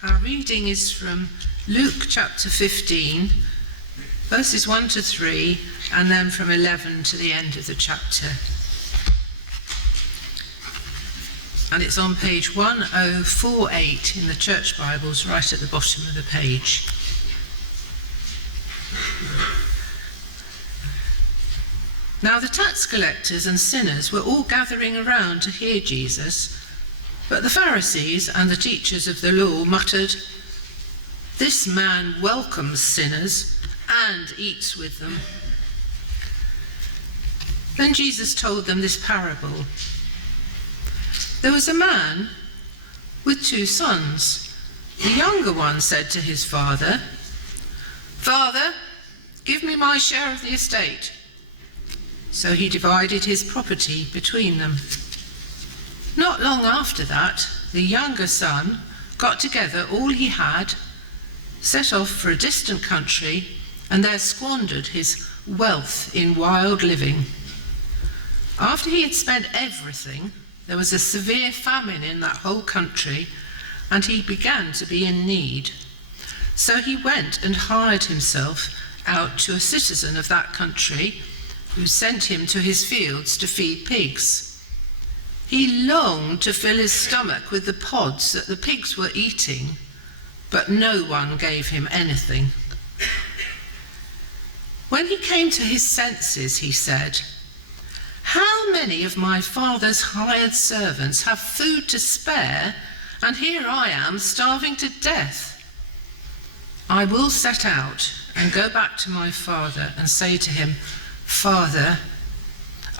Our reading is from Luke chapter 15, verses 1 to 3, and then from 11 to the end of the chapter. And it's on page 1048 in the church Bibles, right at the bottom of the page. Now the tax collectors and sinners were all gathering around to hear Jesus, but the Pharisees and the teachers of the law muttered, "This man welcomes sinners and eats with them." Then Jesus told them this parable. There was a man with 2 sons. The younger one said to his father, "Father, give me my share of the estate." So he divided his property between them. Not long after that, the younger son got together all he had, set off for a distant country, and there squandered his wealth in wild living. After he had spent everything, there was a severe famine in that whole country, and he began to be in need. So he went and hired himself out to a citizen of that country, who sent him to his fields to feed pigs. He longed to fill his stomach with the pods that the pigs were eating, but no one gave him anything. When he came to his senses, he said, "How many of my father's hired servants have food to spare, and here I am starving to death? I will set out and go back to my father and say to him, 'Father,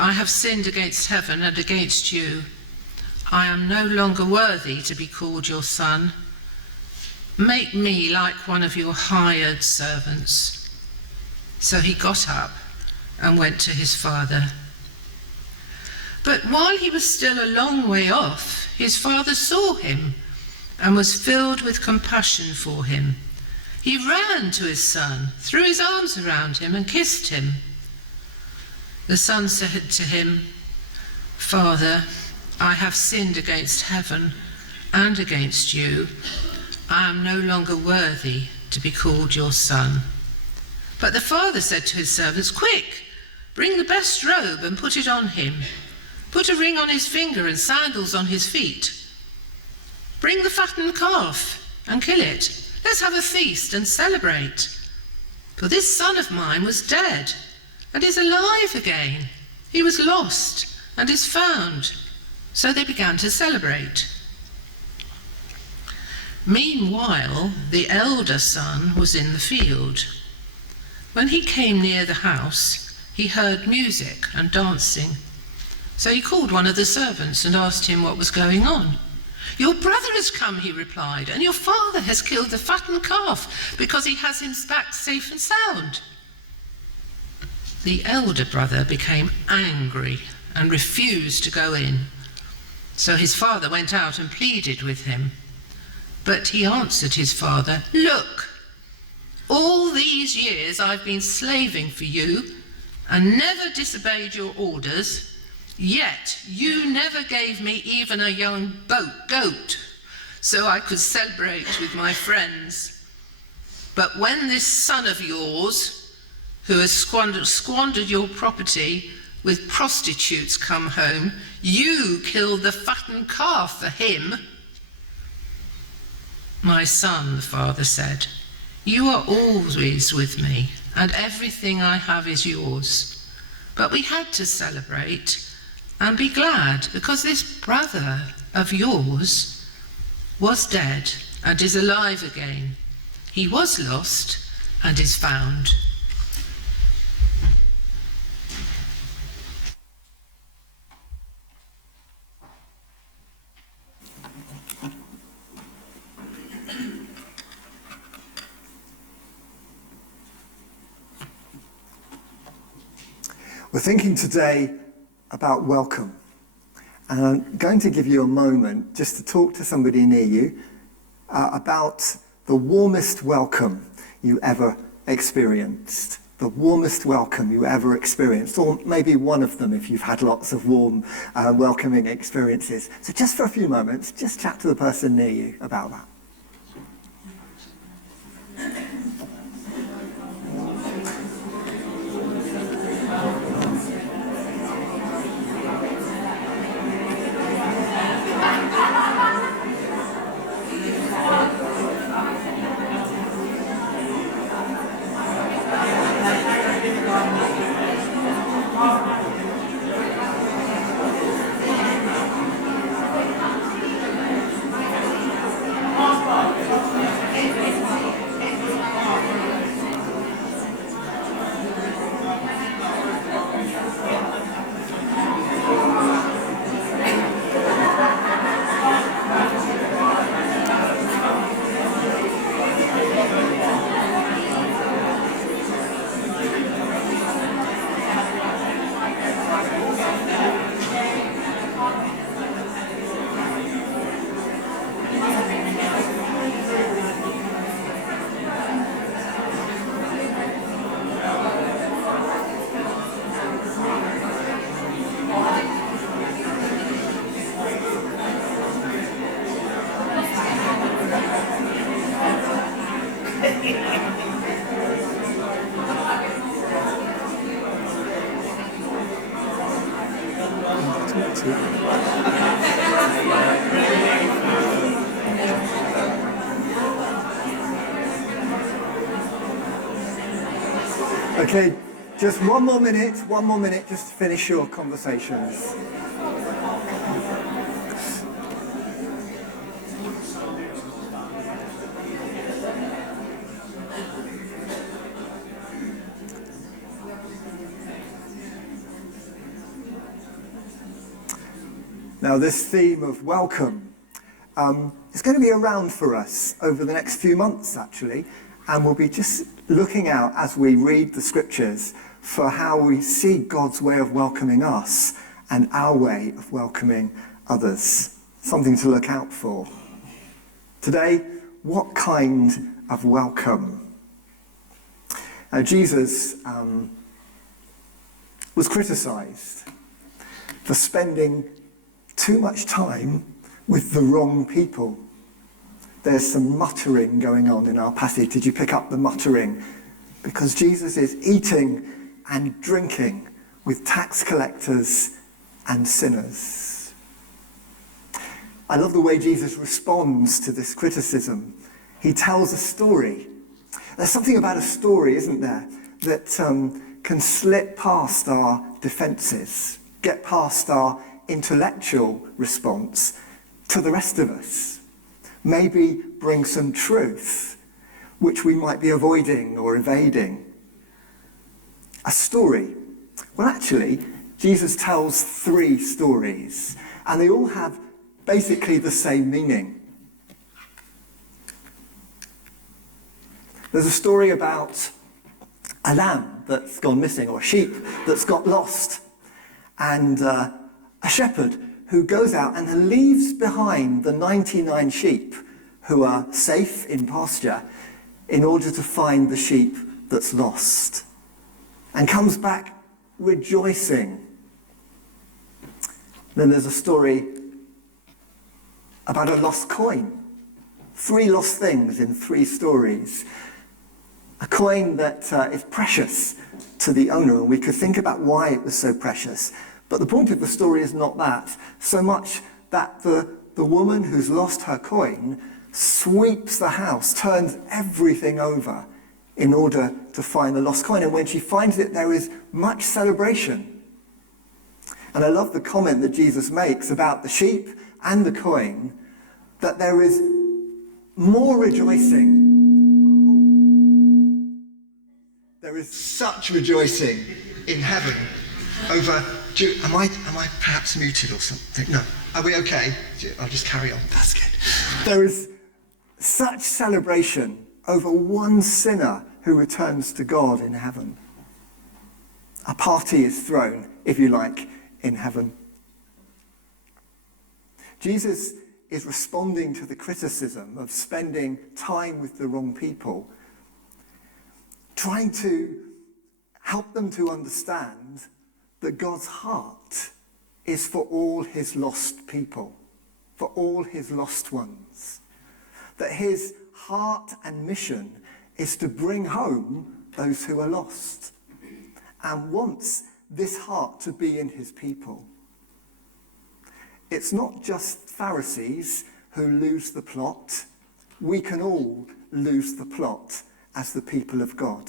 I have sinned against heaven and against you. I am no longer worthy to be called your son. Make me like one of your hired servants.' So he got up and went to his father. But while he was still a long way off, his father saw him and was filled with compassion for him. He ran to his son, threw his arms around him and kissed him. The son said to him, 'Father, I have sinned against heaven and against you. I am no longer worthy to be called your son.' But the father said to his servants, 'Quick, bring the best robe and put it on him. Put a ring on his finger and sandals on his feet. Bring the fattened calf and kill it. Let's have a feast and celebrate. For this son of mine was dead and is alive again. He was lost and is found.' So they began to celebrate. Meanwhile, the elder son was in the field. When he came near the house, he heard music and dancing. So he called one of the servants and asked him what was going on. 'Your brother has come,' he replied, 'and your father has killed the fattened calf because he has him back safe and sound.' The elder brother became angry and refused to go in. So his father went out and pleaded with him. But he answered his father, 'Look, all these years I've been slaving for you and never disobeyed your orders, yet you never gave me even a young goat so I could celebrate with my friends. But when this son of yours, who has squandered your property with prostitutes, come home, you killed the fattened calf for him.' 'My son,' the father said, 'you are always with me, and everything I have is yours. But we had to celebrate and be glad, because this brother of yours was dead and is alive again. He was lost and is found.'" We're thinking today about welcome, and I'm going to give you a moment just to talk to somebody near you about the warmest welcome you ever experienced. The warmest welcome you ever experienced, or maybe one of them if you've had lots of warm, welcoming experiences. So just for a few moments, just chat to the person near you about that. Okay, just one more minute, just to finish your conversations. Now, this theme of welcome is going to be around for us over the next few months, actually, and we'll be just looking out as we read the scriptures for how we see God's way of welcoming us and our way of welcoming others. Something to look out for. Today, what kind of welcome? Now, Jesus was criticised for spending too much time with the wrong people. There's some muttering going on in our passage. Did you pick up the muttering? Because Jesus is eating and drinking with tax collectors and sinners. I love the way Jesus responds to this criticism. He tells a story. There's something about a story, isn't there, that can slip past our defences, get past our intellectual response to the rest of us. Maybe bring some truth which we might be avoiding or evading. A story. Well, actually, Jesus tells 3 stories, and they all have basically the same meaning. There's a story about a lamb that's gone missing, or a sheep that's got lost, and a shepherd who goes out and leaves behind the 99 sheep who are safe in pasture in order to find the sheep that's lost, and comes back rejoicing. Then there's a story about a lost coin. 3 lost things in 3 stories. A coin that is precious to the owner, and we could think about why it was so precious. But the point of the story is not that, so much that the woman who's lost her coin sweeps the house, turns everything over in order to find the lost coin. And when she finds it, there is much celebration. And I love the comment that Jesus makes about the sheep and the coin, that there is more rejoicing. There is such rejoicing in heaven over... Am I perhaps muted or something? No. Are we okay? I'll just carry on. That's good. There is such celebration over one sinner who returns to God in heaven. A party is thrown, if you like, in heaven. Jesus is responding to the criticism of spending time with the wrong people, trying to help them to understand that God's heart is for all his lost people, for all his lost ones. That his heart and mission is to bring home those who are lost, and wants this heart to be in his people. It's not just Pharisees who lose the plot. We can all lose the plot as the people of God.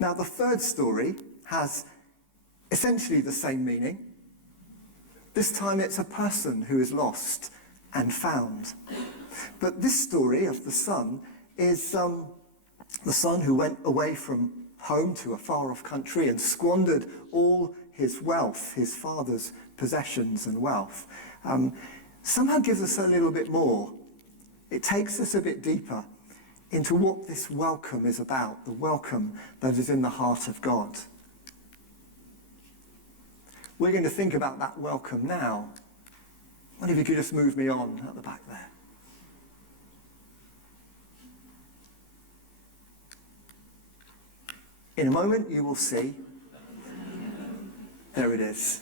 Now, the 3rd story has essentially the same meaning. This time it's a person who is lost and found. But this story of the son is the son who went away from home to a far-off country and squandered all his wealth, his father's possessions and wealth. Somehow gives us a little bit more. It takes us a bit deeper into what this welcome is about, the welcome that is in the heart of God. We're going to think about that welcome now. What if you could just move me on at the back there? In a moment you will see, there it is,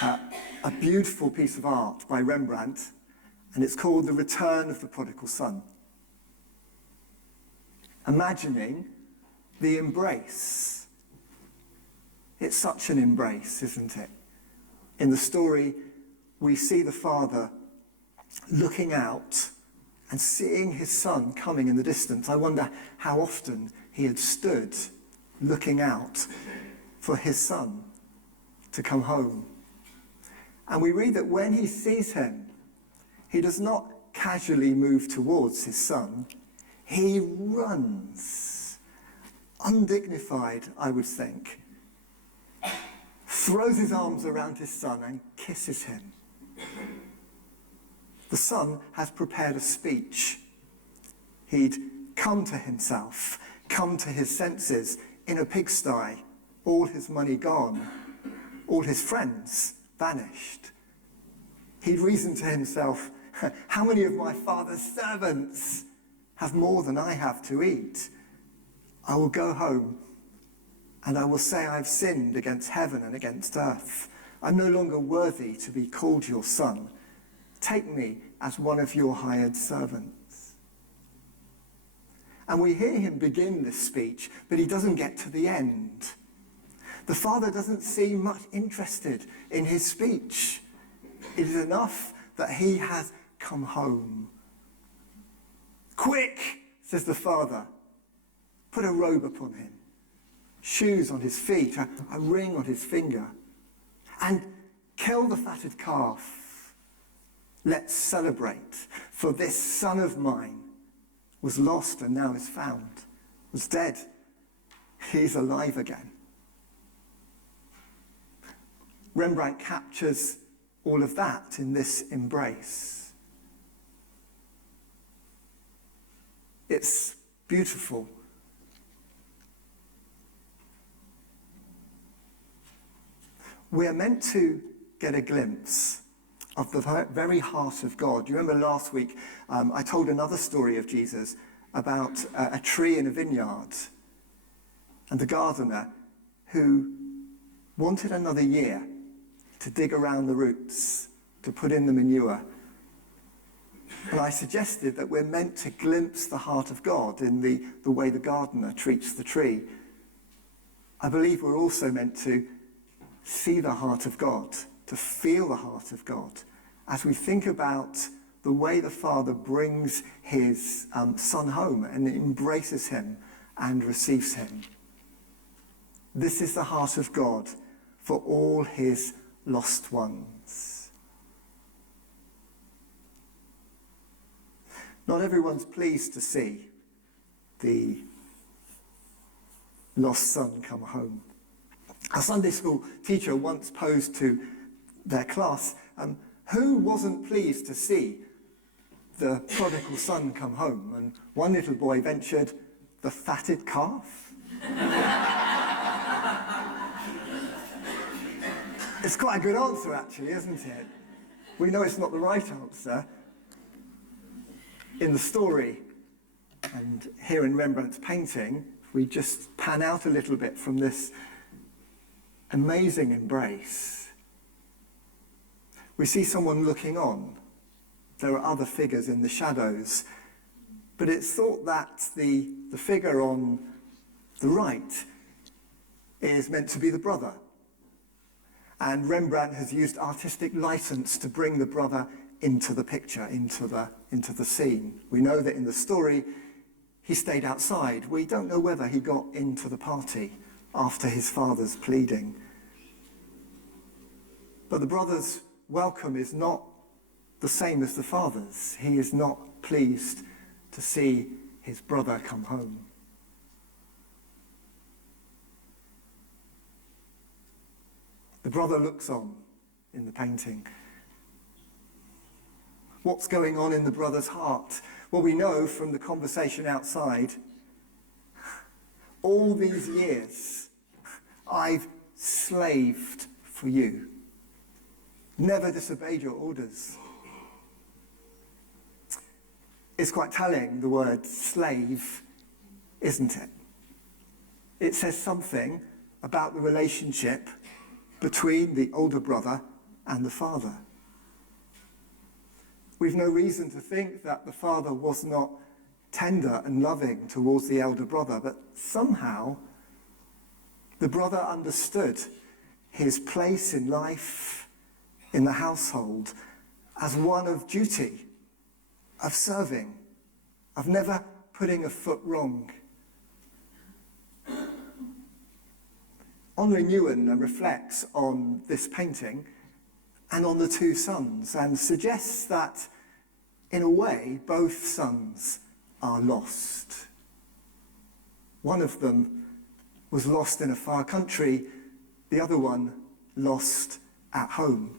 a beautiful piece of art by Rembrandt, and it's called The Return of the Prodigal Son. Imagining the embrace. It's such an embrace, isn't it? In the story, we see the father looking out and seeing his son coming in the distance. I wonder how often he had stood looking out for his son to come home. And we read that when he sees him, he does not casually move towards his son. He runs, undignified, I would think, throws his arms around his son and kisses him. The son has prepared a speech. He'd come to himself, come to his senses in a pigsty, all his money gone, all his friends vanished. He'd reasoned to himself, how many of my father's servants have more than I have to eat? I will go home and I will say I've sinned against heaven and against earth. I'm no longer worthy to be called your son. Take me as one of your hired servants. And we hear him begin this speech, but he doesn't get to the end. The father doesn't seem much interested in his speech. It is enough that he has come home. Quick, says the father, put a robe upon him, shoes on his feet, a ring on his finger, and kill the fatted calf. Let's celebrate, for this son of mine was lost and now is found, was dead, he's alive again. Rembrandt captures all of that in this embrace. It's beautiful. We're meant to get a glimpse of the very heart of God. You remember last week I told another story of Jesus about a tree in a vineyard and the gardener who wanted another year to dig around the roots, to put in the manure. And I suggested that we're meant to glimpse the heart of God in the way the gardener treats the tree. I believe we're also meant to see the heart of God, to feel the heart of God, as we think about the way the Father brings his Son home and embraces him and receives him. This is the heart of God for all his lost ones. Not everyone's pleased to see the lost son come home. A Sunday school teacher once posed to their class, who wasn't pleased to see the prodigal son come home? And one little boy ventured, the fatted calf. It's quite a good answer, actually, isn't it? We know it's not the right answer. In the story, and here in Rembrandt's painting, if we just pan out a little bit from this amazing embrace, we see someone looking on. There are other figures in the shadows, but it's thought that the figure on the right is meant to be the brother. And Rembrandt has used artistic license to bring the brother into the picture, into the scene. We know that in the story, he stayed outside. We don't know whether he got into the party after his father's pleading. But the brother's welcome is not the same as the father's. He is not pleased to see his brother come home. The brother looks on in the painting. What's going on in the brother's heart? Well, we know from the conversation outside, all these years, I've slaved for you. Never disobeyed your orders. It's quite telling, the word slave, isn't it? It says something about the relationship between the older brother and the father. We've no reason to think that the father was not tender and loving towards the elder brother, but somehow the brother understood his place in life, in the household, as one of duty, of serving, of never putting a foot wrong. Henri Nouwen reflects on this painting and on the two sons and suggests that, in a way, both sons are lost. One of them was lost in a far country, the other one lost at home.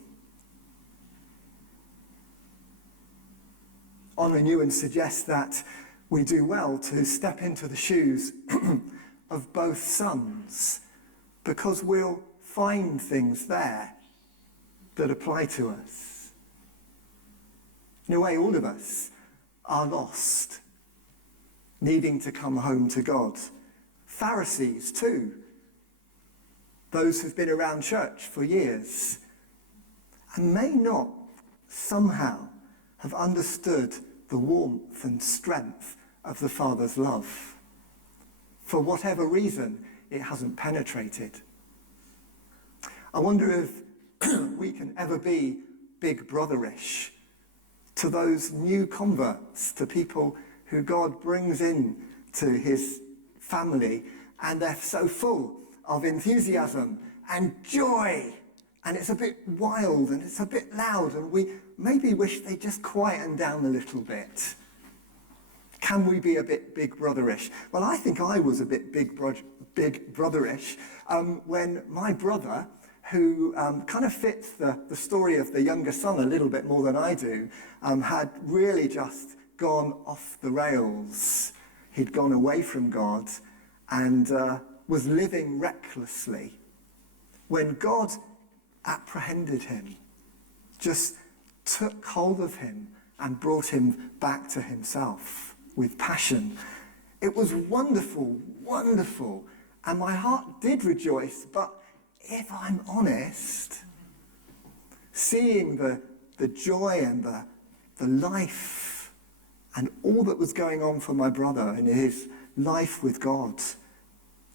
Henri Nouwen suggests that we do well to step into the shoes of both sons, because we'll find things there that apply to us. In a way, all of us are lost, needing to come home to God. Pharisees too, those who've been around church for years and may not somehow have understood the warmth and strength of the Father's love. For whatever reason, it hasn't penetrated. I wonder if we can ever be big brotherish to those new converts, to people who God brings in to his family, and they're so full of enthusiasm and joy, and it's a bit wild and it's a bit loud, and we maybe wish they just quieten down a little bit. Can we be a bit big brotherish? Well, I think I was a bit big brotherish when my brother, who kind of fits the story of the younger son a little bit more than I do, had really just gone off the rails. He'd gone away from God and was living recklessly. When God apprehended him, just took hold of him and brought him back to himself with passion. It was wonderful, wonderful, and my heart did rejoice, but if I'm honest, seeing the joy and the life and all that was going on for my brother in his life with God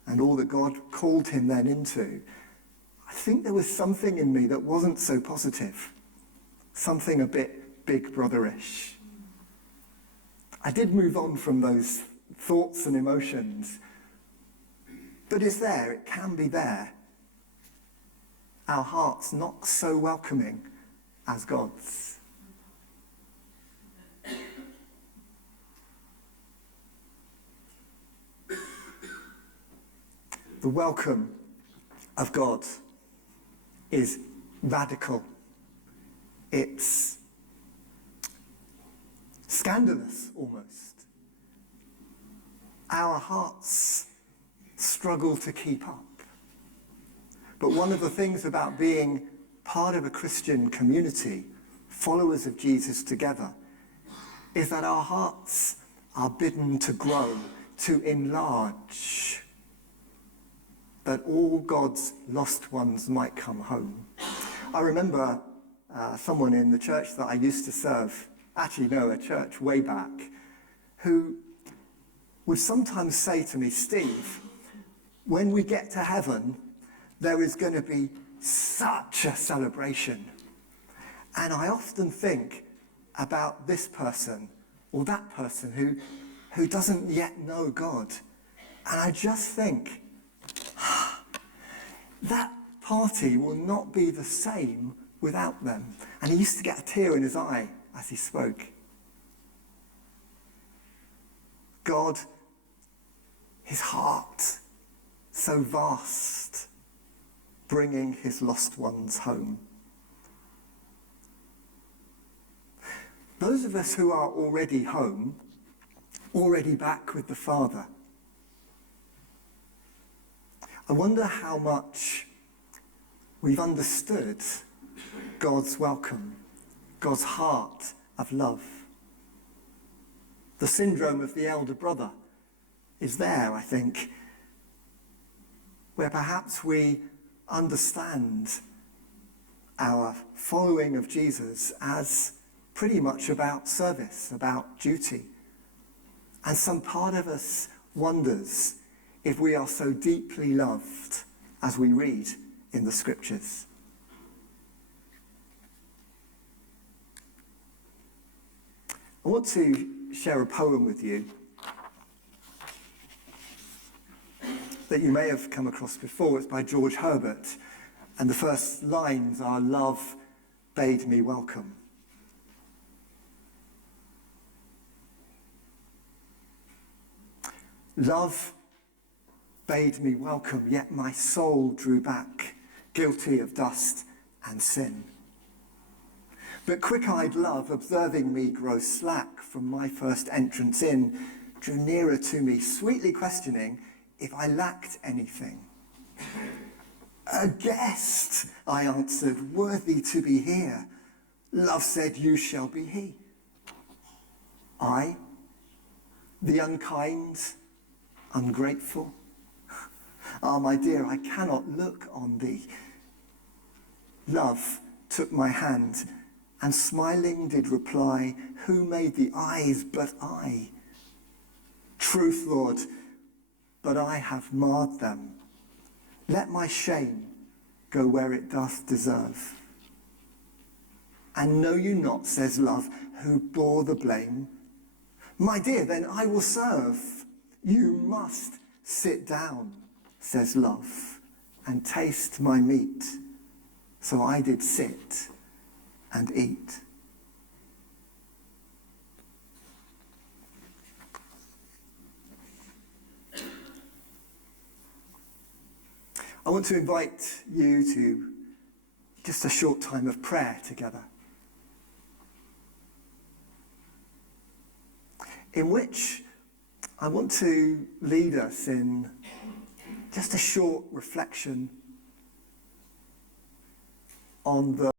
and all that God called him then into, I think there was something in me that wasn't so positive, something a bit big brotherish. I did move on from those thoughts and emotions, but it's there, it can be there. Our hearts not so welcoming as God's. The welcome of God is radical. It's scandalous almost. Our hearts struggle to keep up. But one of the things about being part of a Christian community, followers of Jesus together, is that our hearts are bidden to grow, to enlarge, that all God's lost ones might come home. I remember someone in the church that I used to serve, actually no, a church way back, who would sometimes say to me, Steve, when we get to heaven, there is going to be such a celebration. And I often think about this person or that person who doesn't yet know God. And I just think, that party will not be the same without them. And he used to get a tear in his eye as he spoke. God, his heart, so vast, bringing his lost ones home. Those of us who are already home, already back with the Father, I wonder how much we've understood God's welcome, God's heart of love. The syndrome of the elder brother is there, I think, where perhaps we understand our following of Jesus as pretty much about service, about duty. And some part of us wonders if we are so deeply loved as we read in the scriptures. I want to share a poem with you. that you may have come across before. It's by George Herbert, and the first lines are, "Love bade me welcome." Love bade me welcome, yet my soul drew back, guilty of dust and sin. But quick-eyed love, observing me grow slack from my first entrance in, drew nearer to me, sweetly questioning if I lacked anything. "A guest," I answered, "worthy to be here." Love said, "You shall be he." I, the unkind, ungrateful, ah, my dear, I cannot look on thee. Love took my hand and smiling did reply, "Who made the eyes but I?" "Truth, Lord, but I have marred them. Let my shame go where it doth deserve." "And know you not," says Love, "who bore the blame?" "My dear, then I will serve." "You must sit down," says Love, "and taste my meat." So I did sit and eat. I want to invite you to just a short time of prayer together, in which I want to lead us in just a short reflection on the